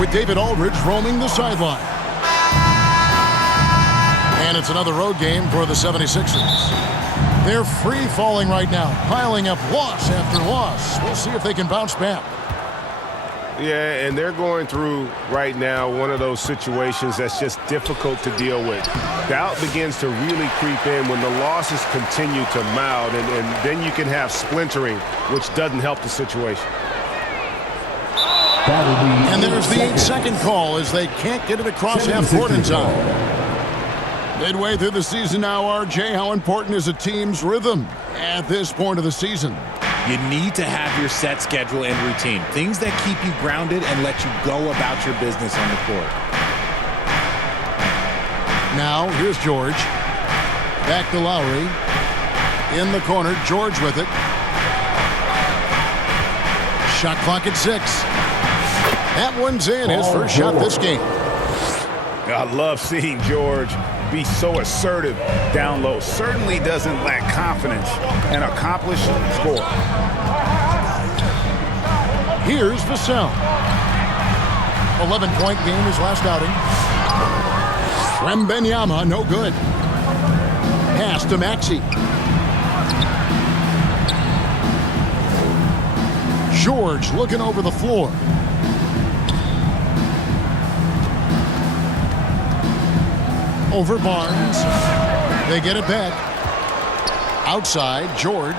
with David Aldridge roaming the sideline. And it's another road game for the 76ers. They're free falling right now, piling up loss after loss. We'll see if they can bounce back. Yeah, and they're going through right now one of those situations that's just difficult to deal with. Doubt begins to really creep in when the losses continue to mount, and then you can have splintering, which doesn't help the situation. And there's the 8-second call as they can't get it across half-court in time. Midway through the season now, RJ, how important is a team's rhythm at this point of the season? You need to have your set schedule and routine. Things that keep you grounded and let you go about your business on the court. Now, here's George. Back to Lowry. In the corner, George with it. Shot clock at 6. That one's in. His first shot this game. I love seeing George be so assertive down low. Certainly doesn't lack confidence and accomplished score. Here's Vassell. 11-point game his last outing. Wembanyama, no good. Pass to Maxey. George looking over the floor. Over Barnes. They get it back. Outside, George.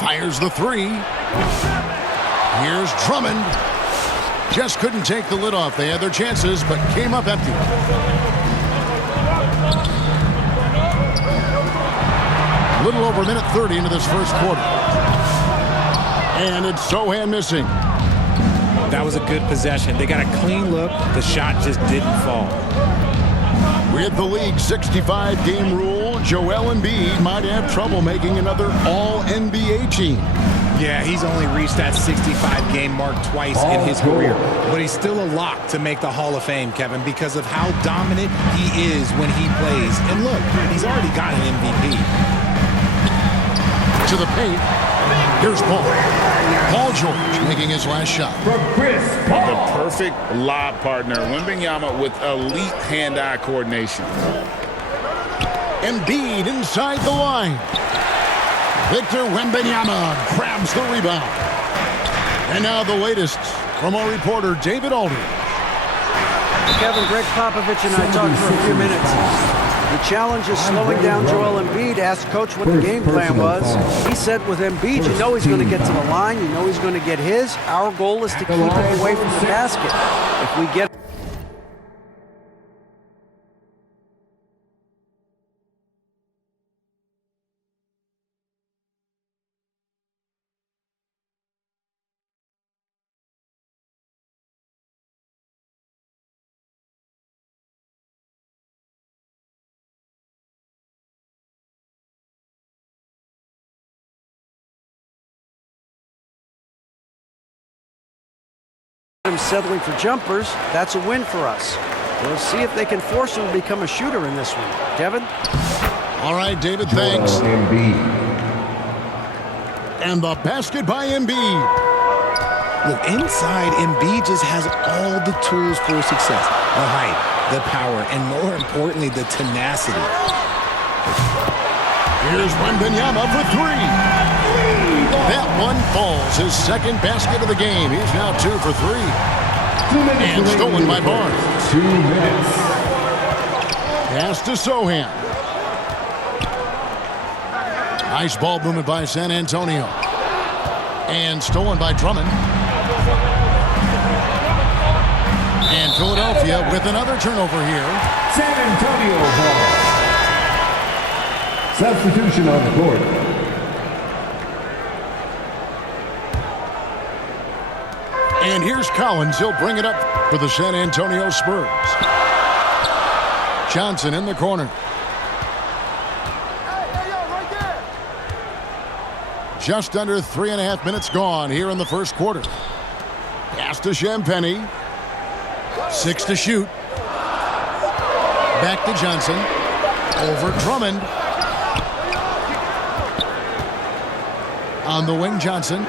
Fires the three. Here's Drummond. Just couldn't take the lid off. They had their chances, but came up empty. A little over a minute 30 into this first quarter. And it's Sohan missing. That was a good possession. They got a clean look. The shot just didn't fall. With the league 65-game rule, Joel Embiid might have trouble making another All-NBA team. Yeah, he's only reached that 65-game mark twice in his career. But he's still a lock to make the Hall of Fame, Kevin, because of how dominant he is when he plays. And look, he's already got an MVP. To the paint. Here's Paul George making his last shot. The perfect lob partner. Wembanyama with elite hand-eye coordination. Embiid inside the line. Victor Wembanyama grabs the rebound. And now the latest from our reporter, David Aldridge. Kevin, Greg Popovich and I talked for a few minutes. The challenge is slowing down Joel Embiid. Asked Coach what the game plan was. He said with Embiid, you know he's going to get to the line. You know he's going to get his. Our goal is to keep him away from the basket. If we get him settling for jumpers, that's a win for us. We'll see if they can force him to become a shooter in this one. Kevin? All right, David, thanks. And the basket by Embiid. Look, inside, Embiid just has all the tools for success. The height, the power, and more importantly, the tenacity. Here's Wembanyama for three. That one falls. His second basket of the game. He's now 2 for 3. And stolen by Barnes. 2 minutes. Pass to Sohan. Nice ball movement by San Antonio. And stolen by Drummond. And Philadelphia with another turnover here. San Antonio ball. Substitution on the court. And here's Collins. He'll bring it up for the San Antonio Spurs. Johnson in the corner. Just under 3.5 minutes gone here in the first quarter. Pass to Champagnie. 6 to shoot. Back to Johnson. Over Drummond. On the wing, Johnson.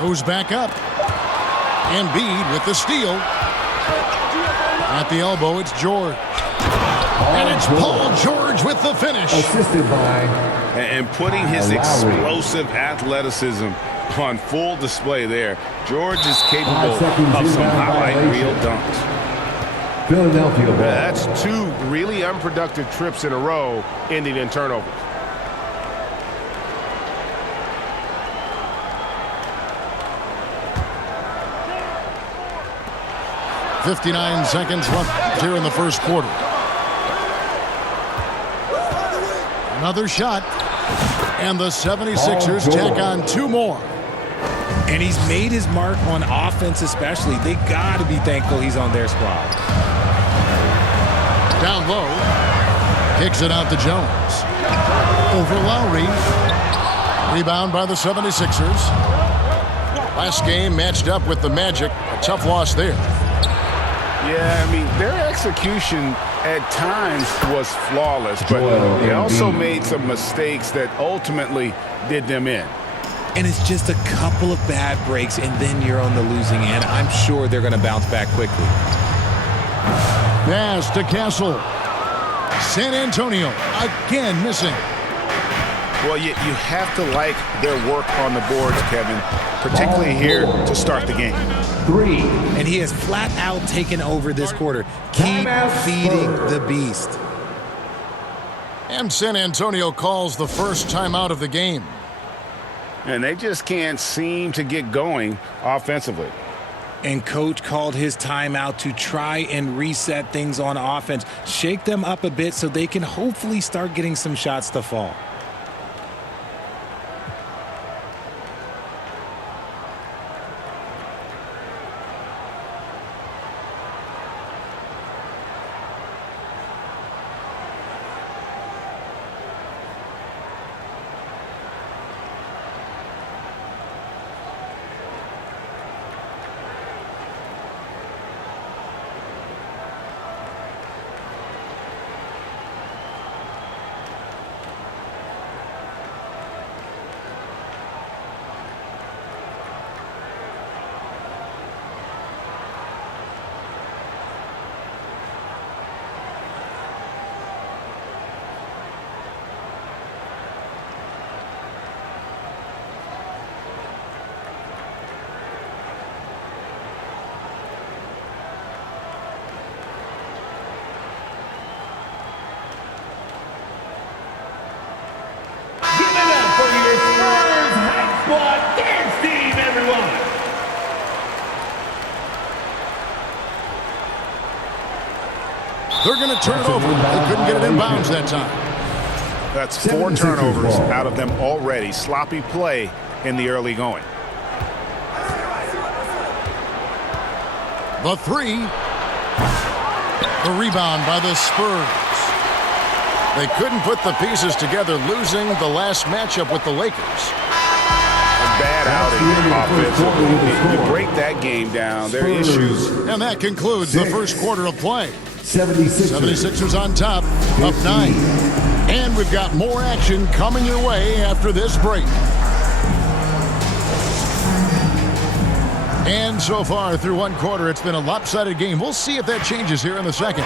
Goes back up. Embiid with the steal. At the elbow, it's George. And it's Paul George with the finish. Assisted by... And putting his explosive athleticism on full display there. George is capable of some highlight reel dunks. Philadelphia ball. That's two really unproductive trips in a row, ending in turnovers. .59 seconds left here in the first quarter. Another shot. And the 76ers tack on two more. And he's made his mark on offense especially. They got to be thankful he's on their squad. Down low. Kicks it out to Jones. Over Lowry. Rebound by the 76ers. Last game matched up with the Magic. A tough loss there. Yeah, I mean, their execution at times was flawless, but they also made some mistakes that ultimately did them in. And it's just a couple of bad breaks, and then you're on the losing end. I'm sure they're going to bounce back quickly. Pass to Castle. San Antonio again missing. Well, you have to like their work on the boards, Kevin, particularly here to start the game. 3. And he has flat out taken over this quarter. Keep feeding the beast. And San Antonio calls the first timeout of the game. And they just can't seem to get going offensively. And coach called his timeout to try and reset things on offense. Shake them up a bit so they can hopefully start getting some shots to fall. Dance team, everyone! They're going to turn it over. They couldn't get it in bounds that time. That's 4 turnovers out of them already. Sloppy play in the early going. The 3. The rebound by the Spurs. They couldn't put the pieces together, losing the last matchup with the Lakers. Bad outing offensively. You break that game down, there are issues. And that concludes the first quarter of play. 76ers on top, up 9. And we've got more action coming your way after this break. And so far through one quarter, it's been a lopsided game. We'll see if that changes here in the second.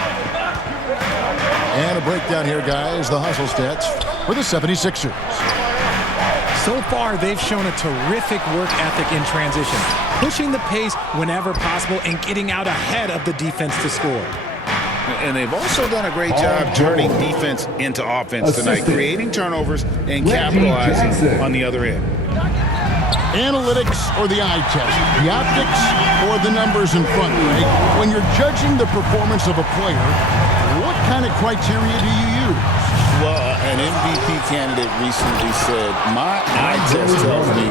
And a breakdown here, guys. The hustle stats for the 76ers. So far, they've shown a terrific work ethic in transition, pushing the pace whenever possible and getting out ahead of the defense to score. And they've also done a great job turning defense into offense tonight, creating turnovers and capitalizing on the other end. Analytics or the eye test, the optics or the numbers in front, right? When you're judging the performance of a player, what kind of criteria do you use? Well, an MVP candidate recently said, my eye test tells me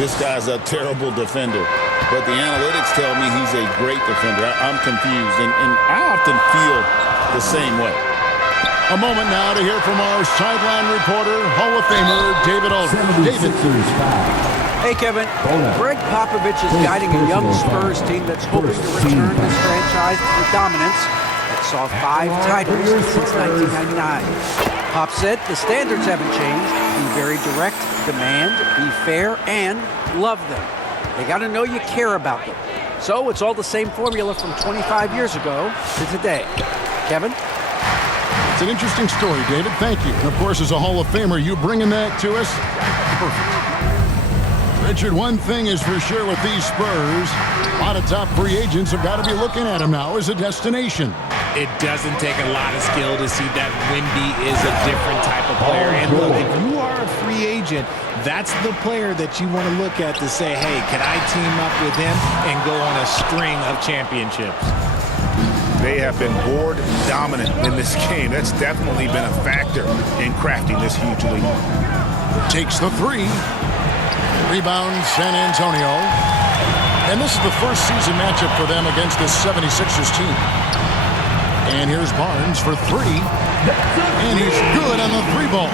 this guy's a terrible defender, but the analytics tell me he's a great defender. I'm confused, and I often feel the same way. A moment now to hear from our sideline reporter, Hall of Famer David Aldridge. David. Hey, Kevin. Greg Popovich is guiding a young Spurs team that's hoping to return this franchise to dominance that saw 5 titles since 1999. Pop said the standards haven't changed. Be very direct, demand, be fair, and love them. They got to know you care about them. So it's all the same formula from 25 years ago to today. Kevin? It's an interesting story, David. Thank you. And of course, as a Hall of Famer, you bringing that to us? Perfect. Richard, one thing is for sure with these Spurs, a lot of top free agents have got to be looking at them now as a destination. It doesn't take a lot of skill to see that Wemby is a different type of player. And look, if you are a free agent, that's the player that you want to look at to say, hey, can I team up with him and go on a string of championships? They have been board dominant in this game. That's definitely been a factor in crafting this huge lead. Takes the three. Rebound San Antonio. And this is the first season matchup for them against the 76ers team. And here's Barnes for three. And he's good on the three ball.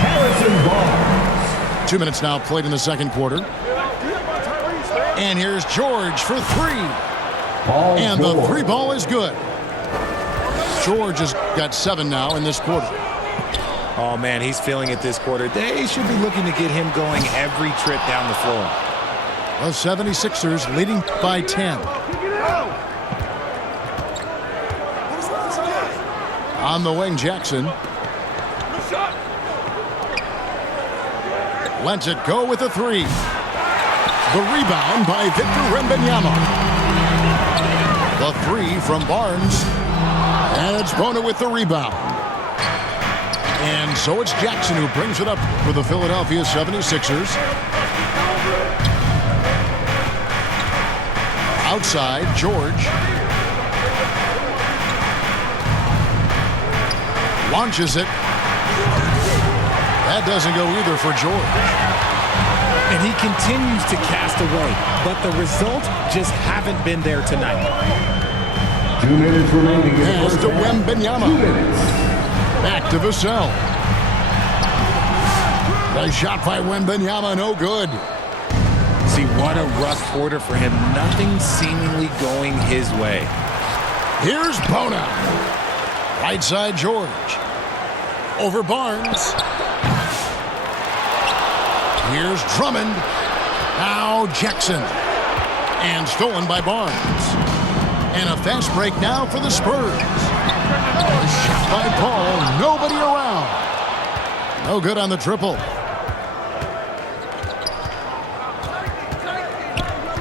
Harrison Barnes. 2 minutes now played in the second quarter. And here's George for three. And the three ball is good. George has got 7 now in this quarter. Oh, man, he's feeling it this quarter. They should be looking to get him going every trip down the floor. The 76ers leading by 10. On the wing, Jackson. Lets it go with a three. The rebound by Victor Wembanyama. The three from Barnes. And it's Bona with the rebound. And so it's Jackson who brings it up for the Philadelphia 76ers. Outside, George. Launches it. That doesn't go either for George. And he continues to cast away, but the results just haven't been there tonight. 2 minutes remaining in the Pass first to half. Wembanyama. 2 minutes. Back to Vassell. Nice shot by Wembanyama, no good. See, what a rough quarter for him. Nothing seemingly going his way. Here's Bona. Right side, George. Over Barnes. Here's Drummond. Now Jackson. And stolen by Barnes. And a fast break now for the Spurs. Shot by Paul. Nobody around. No good on the triple.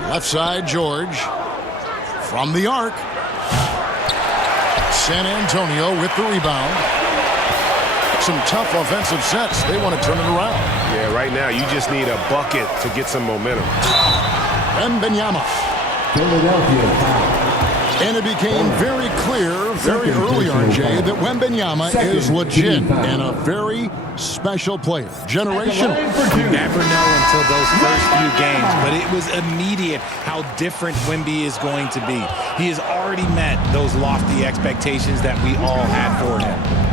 Left side, George. From the arc. San Antonio with the rebound. Some tough offensive sets. They want to turn it around. Yeah, right now you just need a bucket to get some momentum. Wembanyama. Philadelphia foul. And it became very clear very early, RJ, that Wembanyama is legit and a very special player. Generational. You never know until those first few games, but it was immediate how different Wemby is going to be. He has already met those lofty expectations that we all had for him.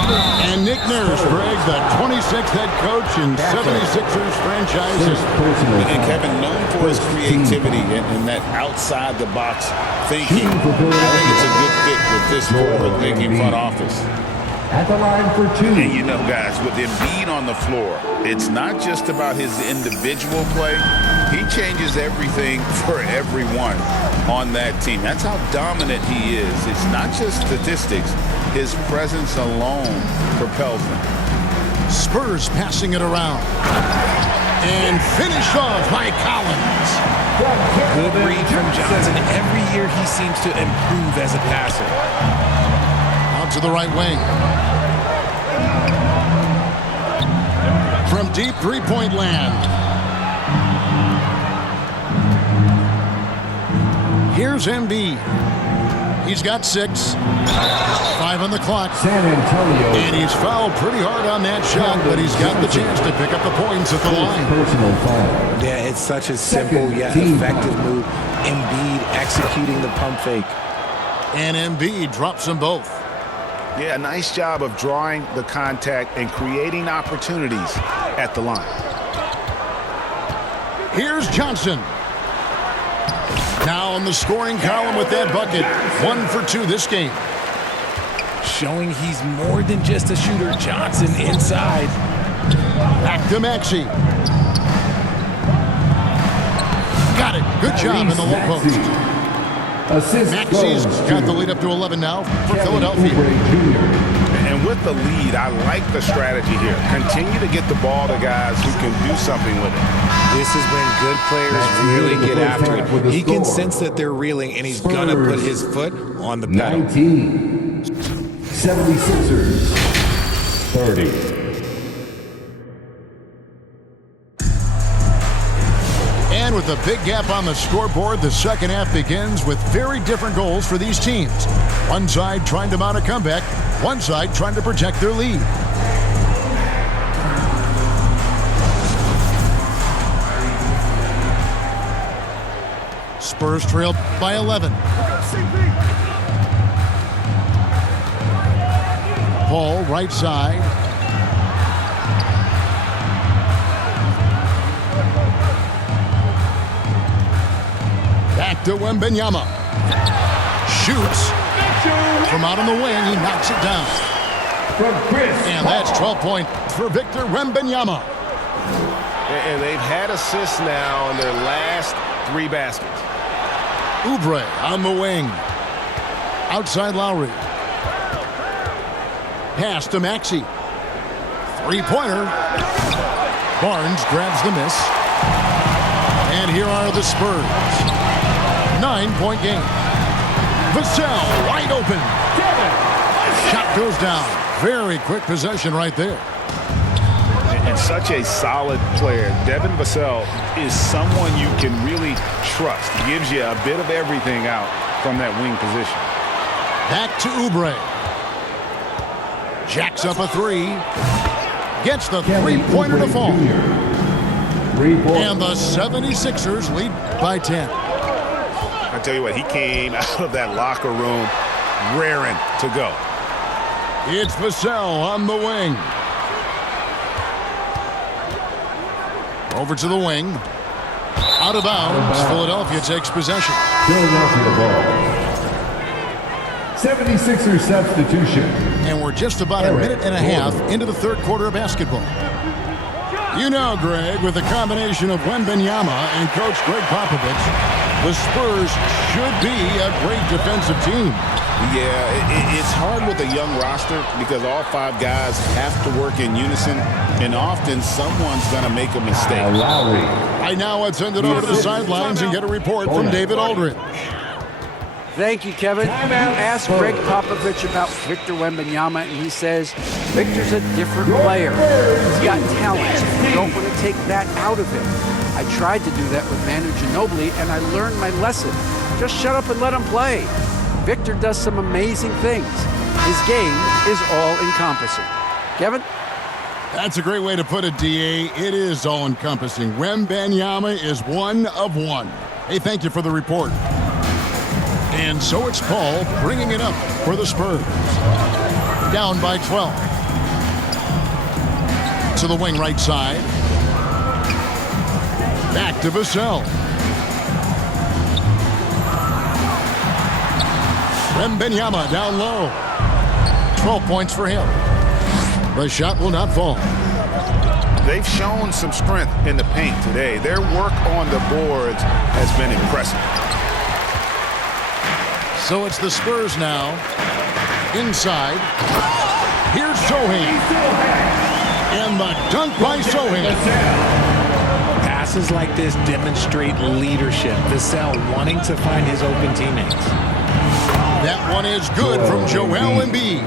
And Nick Nurse, Greg, the 26th head coach in 76ers franchise history. And Kevin, known for his creativity and that outside-the-box thinking, I think it's a good fit with this forward-thinking front office. At the line for 2. And you know, guys, with Embiid on the floor, it's not just about his individual play. He changes everything for everyone on that team. That's how dominant he is. It's not just statistics. His presence alone propels them. Spurs passing it around. And finished off by Collins. Good read from Johnson. Every year he seems to improve as a passer. Out to the right wing. From deep three-point land. Here's Embiid. He's got 6. 5 on the clock. San Antonio. And he's fouled pretty hard on that shot, but he's got the chance to pick up the points at the line. Personal foul. Yeah, it's such a simple yet effective move. Embiid executing the pump fake. And Embiid drops them both. Yeah, nice job of drawing the contact and creating opportunities at the line. Here's Johnson. Now on the scoring column with that bucket. 1 for 2 this game. Showing he's more than just a shooter. Johnson inside. Back to Maxey. Got it. Good job in the low post. Assist Maxey's goes got the to lead up to 11 now for Kevin Philadelphia. Oubre Jr. And with the lead, I like the strategy here. Continue to get the ball to guys who can do something with it. This is when good players really get after it. He can sense that they're reeling, and he's going to put his foot on the pedal. 19. 76ers. 30. And with a big gap on the scoreboard, the second half begins with very different goals for these teams. One side trying to mount a comeback, one side trying to protect their lead. Spurs trail by 11. Paul, right side. Back to Wembanyama. Shoots from out on the wing. He knocks it down. And that's 12 points for Victor Wembanyama. And they've had assists now in their last 3 baskets. Oubre on the wing. Outside Lowry. Pass to Maxey. Three-pointer. Barnes grabs the miss. And here are the Spurs. 9-point game. Vassell wide open. Shot goes down. Very quick possession right there. And such a solid player. Devin Vassell is someone you can really trust. Gives you a bit of everything out from that wing position. Back to Oubre. Jacks up a three. Gets the three-pointer to fall. And the 76ers lead by 10. I tell you what, he came out of that locker room raring to go. It's Vassell on the wing. Over to the wing. Out of bounds. Philadelphia takes possession. Philadelphia ball. 76ers substitution. And we're just about a minute and a half into the third quarter of basketball. You know, Greg, with the combination of Wembanyama and Coach Greg Popovich, the Spurs should be a great defensive team. Yeah, it's hard with a young roster because all 5 guys have to work in unison, and often someone's going to make a mistake. Lowry. Right now, let's send it over to the sidelines and get a report from David Aldridge. Thank you, Kevin. You asked Greg Popovich about Victor Wembanyama, and he says Victor's a different player. He's got talent. You don't want to take that out of him. I tried to do that with Manu Ginobili, and I learned my lesson. Just shut up and let him play. Victor does some amazing things. His game is all-encompassing. Kevin? That's a great way to put it, D.A. It is all-encompassing. Wembanyama is one of one. Hey, thank you for the report. And so it's Paul bringing it up for the Spurs. Down by 12. To the wing right side. Back to Vassell. Wembanyama down low. 12 points for him. The shot will not fall. They've shown some strength in the paint today. Their work on the boards has been impressive. So it's the Spurs now. Inside. Here's Sohan. And the dunk by Sohan. Passes like this demonstrate leadership. Vassell wanting to find his open teammates. That one is good from Joel Embiid.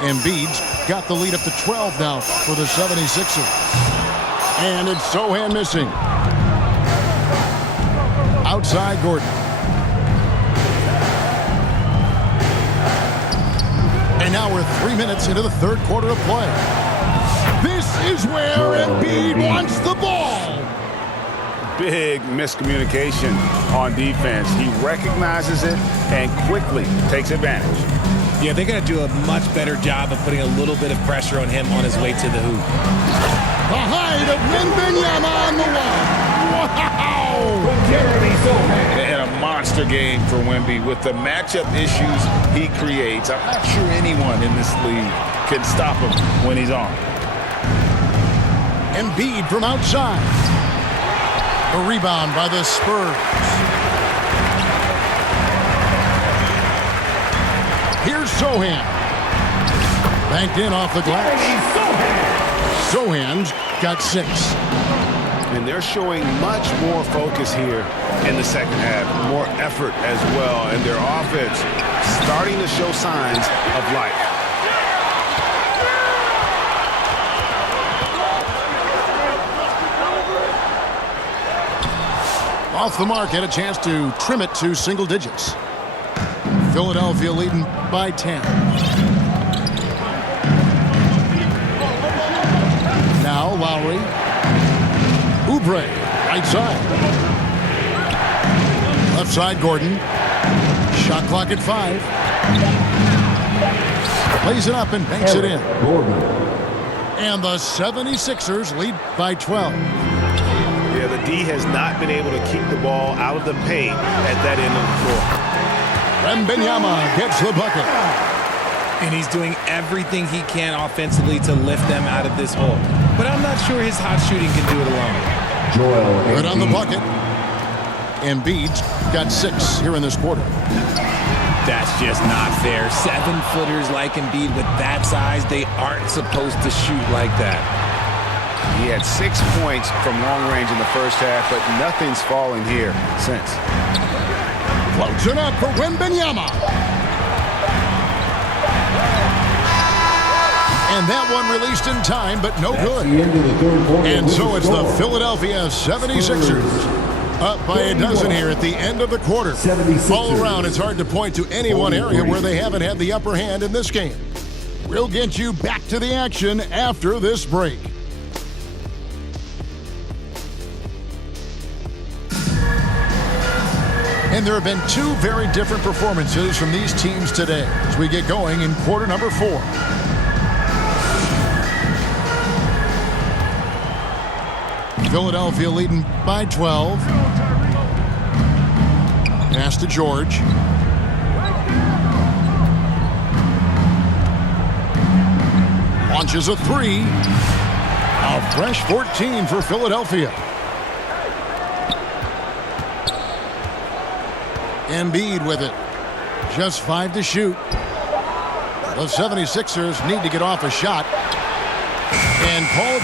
Embiid's got the lead up to 12 now for the 76ers. And it's Sohan missing. Outside Gordon. And now we're 3 minutes into the third quarter of play. This is where Embiid wants the ball. Big miscommunication on defense. He recognizes it and quickly takes advantage. Yeah, they're going to do a much better job of putting a little bit of pressure on him on his way to the hoop. The height of Wembanyama on the wall. Wow! And a monster game for Wemby with the matchup issues he creates. I'm not sure anyone in this league can stop him when he's on. Embiid from outside. A rebound by the Spurs. Here's Sohan. Banked in off the glass. Sohan's got 6. And they're showing much more focus here in the second half. More effort as well. And their offense starting to show signs of life. Off the mark, had a chance to trim it to single digits. Philadelphia leading by 10. Now Lowry. Oubre, right side. Left side, Gordon. Shot clock at 5. Plays it up and banks it in. Gordon. And the 76ers lead by 12. Yeah, the D has not been able to keep the ball out of the paint at that end of the floor. Wembanyama gets the bucket. And he's doing everything he can offensively to lift them out of this hole. But I'm not sure his hot shooting can do it alone. Joel Good on the Embiid. bucket. Embiid's got 6 here in this quarter. That's just not fair. 7-footers like Embiid with that size, they aren't supposed to shoot like that. He had 6 points from long range in the first half, but nothing's fallen here since. Floats it up for Wembanyama. And that one released in time, but no That's good. the end of the third quarter. And With so the it's the score. Philadelphia 76ers up by a dozen here at the end of the quarter. 76ers. All around, it's hard to point to any one area where they haven't had the upper hand in this game. We'll get you back to the action after this break. And there have been 2 very different performances from these teams today as we get going in quarter number 4. Philadelphia leading by 12. Pass to George. Launches a 3. A fresh 14 for Philadelphia. Embiid with it. Just 5 to shoot. The 76ers need to get off a shot. And Paul